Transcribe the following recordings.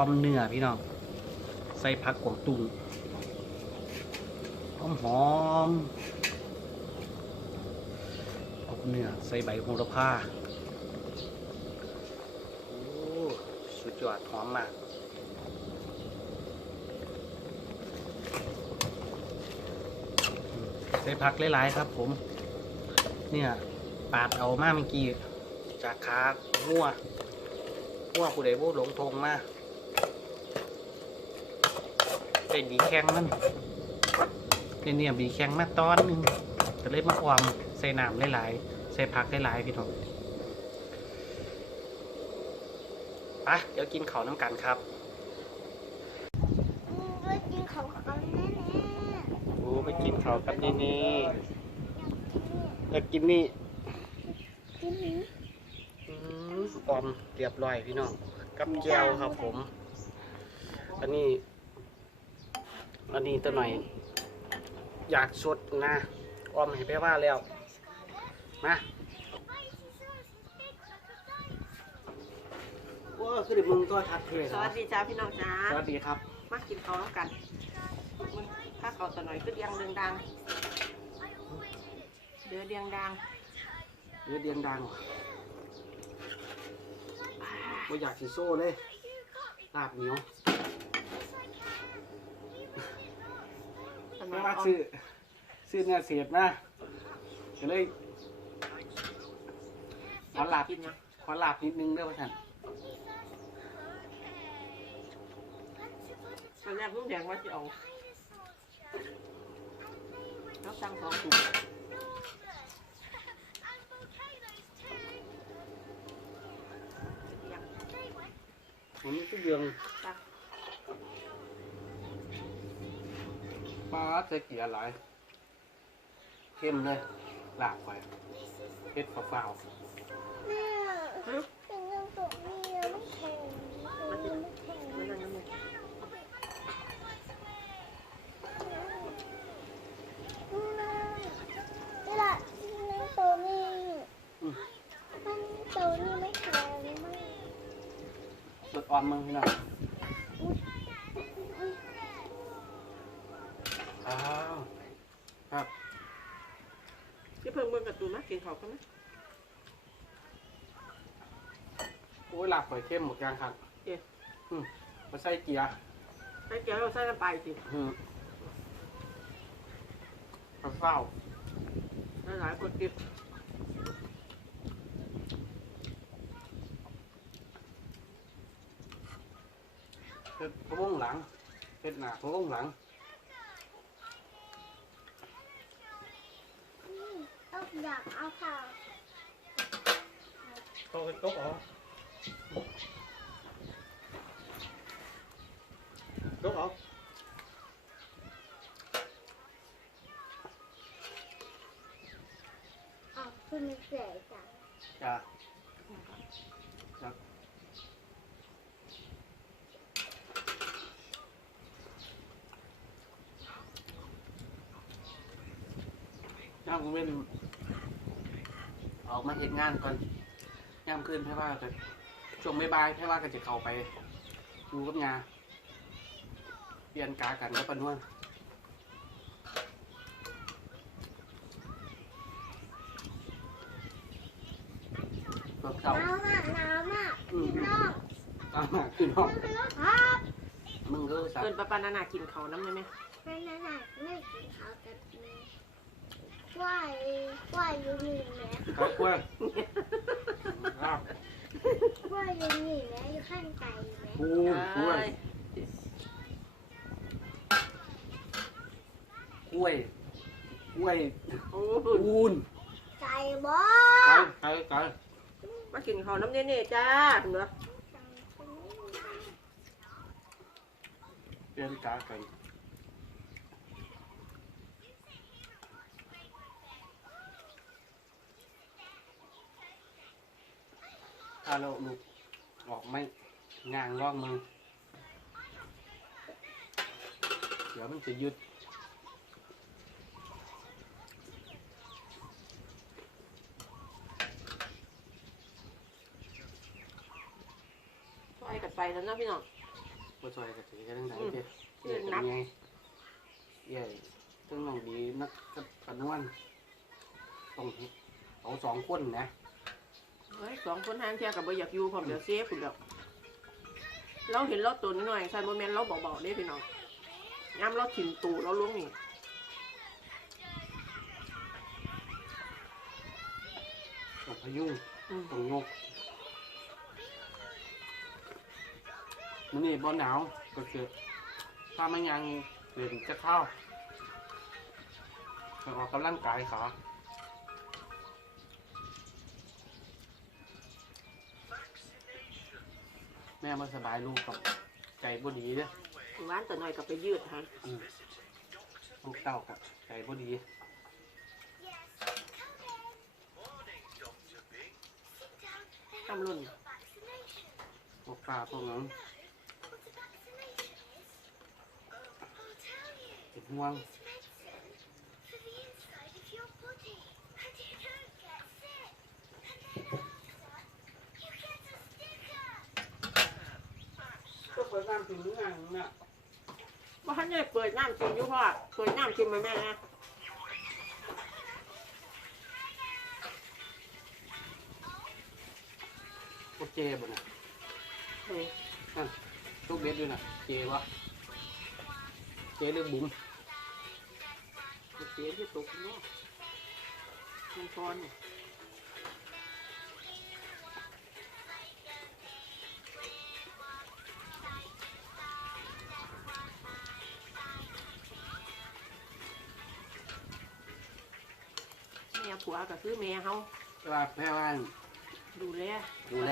อมเนื้อพี่น้อง ใส่ผักกวางตุ้งหอมหอมอมเนื้อใส่ใบโหระพาโอ้สุดยอดหอมมากใส่ผักหลาย ๆ ครับผม เนี่ย ปาดเอามาเมื่อกี้ จากขาหัวหัวผู้ใดผู้หลงทงมา เป็นบีแข้งมันเป็นเนี่ยบีแข้งมาตอนหนึงก็เลยมาความใส่น้ำหลายๆใส่ผักหลายๆพี่น้องไปเดี๋ยวกินข้าวน้ำกันครับอืมก็กินของเขาแน่โอ้ไปกินข้าวกันนี่นี่ๆอยากกินนี่กินนี้อืมออมเรียบร้อยพี่น้องกับแก้วครับผมอันนี้ อันนี้ตัวหน่อย อยากสดนะออมให้ไปว่าแล้ว มาว้าคือเด็กมึงตัวทัดเพลสวัสดีจ้าพี่น้องจ้าสวัสดีครับ มากินข้าวแล้วกันมึงถ้าเขาตัวหน่อยก็เดียงเดืองดังเดือเดียงดังเรือเดียงดังว่าอยากสิโซ่เลยลาบเหนียว ทำ ไมไม่ว่าว่าซื้ซื้ออซื้อเนื้อเสียดมาก็เลยขอลาบกินยังขอลาบนิดนึงเด้อพ่อท่านตอนแรกลุงแดงว่าจะเอาแล้วสั่งสองถุงยังผมนี่คือเดือง จ้ะ ปลาใส่เกียร์หลายเข้มเลยลาบไปเผ็ดเปล่าแม่เป็นเรื่องตัวนี้ไม่แข็งมันไม่แข็ง ไม่ต้องน้ำมัน แม่เวลาในตัวนี้มันตัวนี้ไม่แข็งมาก ๆสดอ่อนมึงพี่น้องอ้าวครับ ที่เพิ่งเบิ่งกับตูนมากินข้าวกันไหมโอ้ยลาบหอยเข้มหมดยังครับเอ๊ะอืมมาใส่เกียร์ใส่เกี๊ยวเราใส่น้ำปลาอีกสิอืมเปล่าหลายๆคนกินๆเป็นพะวงหลังเป็นหนาพะวงหลัง เอาอยากเอาค่ะโตเป็นโต๊ะ อ๋อโต๊ะอ๋อเอาคุณเสียจังจ้ะครับย่ามกูเป็นออกมาเห็นงานก่อนย่ามขึ้นแพ่ว่าจะช่วงบ่ายๆแพ่ว่าก็จะเข้าไปดูกับงาเปลี่ยนกากันกับปะนวลรถหเก่านาวมากหนาวมากอืมพี่น้องตามมาพี่น้องครับมึงก็สักเกินปลาปานานากินเขาวน้ำได้ไหม นั่นน่ะไม่กินข้าวกับแม่ ว่ายว่ายอยู่นี่แม่ครับกล้วยอ้าวว่ายอยู่นี่แม่อยู่ข้างไกลแม่กูกล้วย กล้วย กล้วยโอ้ปูนไก่บ่ไก่ไก่ไก่มากินข้าวน้ำเน่ๆจ้าเหรอเปลี่ยนกาไกั นถ้าเราลูกออกไม่งางร่องมือ เดี๋ยวมันจะยึดไปกับไปแล้วเนาะพี่น้องบ่ซอยก็สิกันจังไดอืมเด้เรียนนักไงเอ้ยถึงน้องดีนักกับปานวนต้องเอาสองคนนะ เฮ้ยสองคนทางเที่ยกับบ่อยากอยู่พร้อมเดี๋ยวเสียคุณเดี๋ยวเราเห็นเราตัวน้อยๆใส่โมเมนเราเบาๆได้พี่น้องย้ำเราถิ่มตูเราล้วงนี่ต้องพยุงอืมต้องยกมื้อนี้บ่หนาวก็คือถ้าไม่ยังเดินจะเข้าไปออกกำลังกายขา แม่มาสบายลูกกับใจบ่ดีเด้อร้านตัวน้อยก็ไปยืดให้อืมลูกเต้ากับใจบ่ดีตำลุ่นพวกปลาพวกนั้นเป็นห่วง เปิดน้ำถึงงานเนี่ยว่าท่านได้เปิดน้ำกินอยู่พ่อเปิดน้ำกินไหมแม่นะพวกเจบ่น่ะเฮ้ยนั่นทุกเบ็ดด้วยน่ะ เจวะเจหรือบุ๋มมันเสียที่ตกเนาะมันพรเนี่ย ผัวก็คือแม่เขาแต่ว่าแม่ว่าดูแลดูแล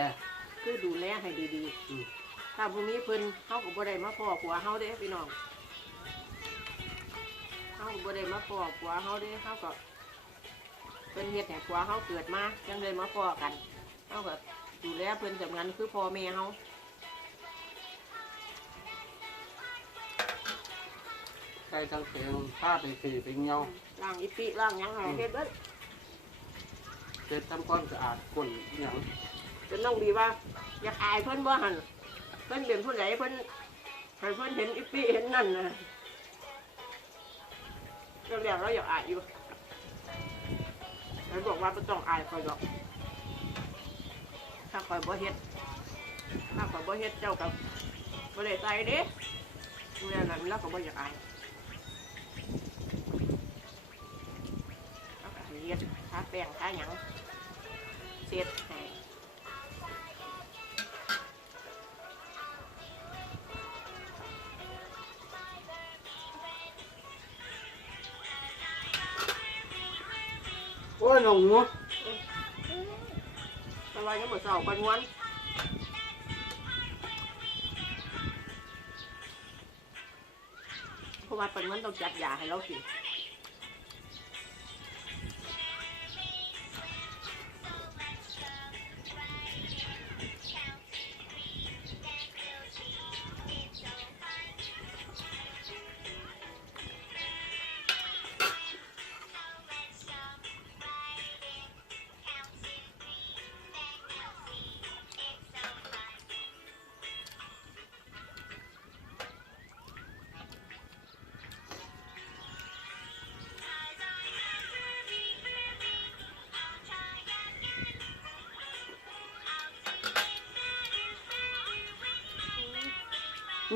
คือดูแลให้ดีอืม ๆถ้าพรุ่งนี้เพิ่นเฮาก็บ่ได้มาพ่อผัวเฮาเด้พี่น้องเฮาก็บ่ได้มาพ่อผัวเฮาเด้เฮาก็เพิ่นเฮ็ดให้ผัวเฮาเกิดมาจังเลยมาพ่อกันเฮาก็ดูแลเพิ่นสำคัญคือพ่อแม่เฮาใส่ทั้งเพลงผ้าไปสีไปเงาล้างอีปิล้างหยังให้เฮ็ดเบิด เสร็จทำความสะอาดก้นอหย่างจนน้องดีว่า อยากอายเพิ่อนบ่หันเพิ่อนเป็นผู้ใดเพิ่อนให้เพิ่อนเห็นอีปิเห็นนั่นนะเรื่องๆเราอยากอายอยู่แล้บอกว่าบ่ต้องอายคอยดอกถ้าคอยบ่เฮ็ดถ้าคอยบ่เฮ็ดเจ้ากับบ่ได้ใจเด้เมื่อนั้นเราก็บ่อยากอายเราก็ให้เฮ็ดทาแป้งทาหยัง เสร็จให้โอ้ยหนูสบายก็เหมือนเสาปันวันเพ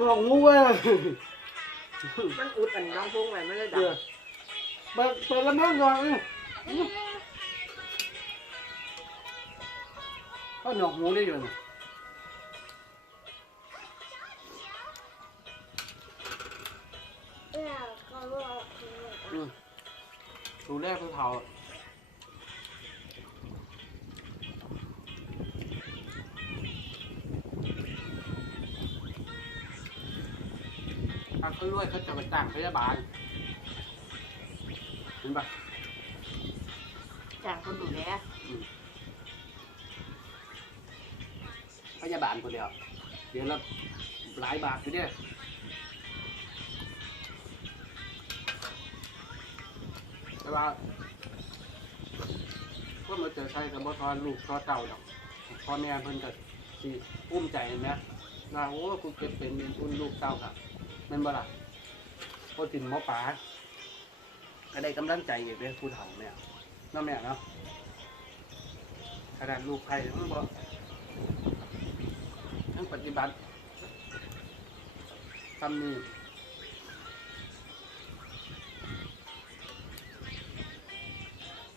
ราะว่าปันวันต้องจัดยาให้เรากินหนูงูเว้ยมันอุดอันน้องพงไว้ไม่ได้ดัเดี๋ยวบเปิดเปิดลำพังก่อนนี่ก็หนอกหูได้อยู่นะ ถ้าเขารวยเขาจะไปจ้างพยาบาลเห็นปะจ้างคนดูแลพยาบาลคนเดียวเดี๋ยวละหลายบาทอยู่เนี่ยแต่ว่าก็มาเจอใช้กับบ่ทอนลูกทอเต่าดอกพ่อแม่เพิ่นก็สิภูมิใจเห็นไหมว่าโอ้กูเก็บเป็นอุ่นลูกเต้าครับแมันบ่ล่ะพอถึงหมอป๋าก็ได้กำลังใจอีกเลยผู้เฒ่าเนี่ยน้องแม่เนาะขนาดลูกไผ่ทั้งบ่ทั้งปฏิบัติทำนี่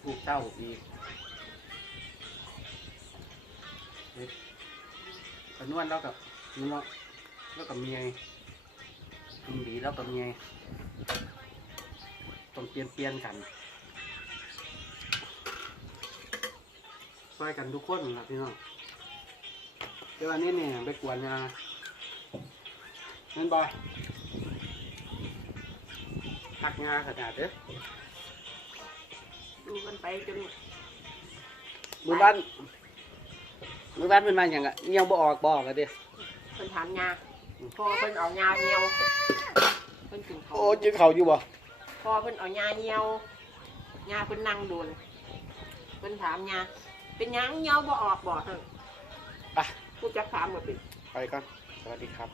ลูกเต้าอีกเฮ็ดขนวนแล้วกับนี่เนาะแล้วกับเมีย กินดีแล้วกับเมียต้องเปลี่ยนเปลี่ยนๆกันช่วยกันทุกคนนะพี่น้องเดี๋ยวอันนี้เนี่ยไปกวนยานั่นบอยหักงาขนาดเด้อดูกันไปจนมือบ้านมือบ้านเป็นมาอย่างอะเงี้ยวบ่ออกบ่ออกอะเด้อเพิ่นถามยา พอเพิ่นเอายาเหี่ยวเพิ่นถึงเขาโอ้จิเขาอยู่บ่พอเพิ่นเอายาเหี่ยวยาเพิ่นนั่งโดนเพิ่นถามยาเป็นหยังเหี่ยวบ่ออกบ่เถอะไปผู้จักถามบ่เป็นไปก่อนสวัสดีครับ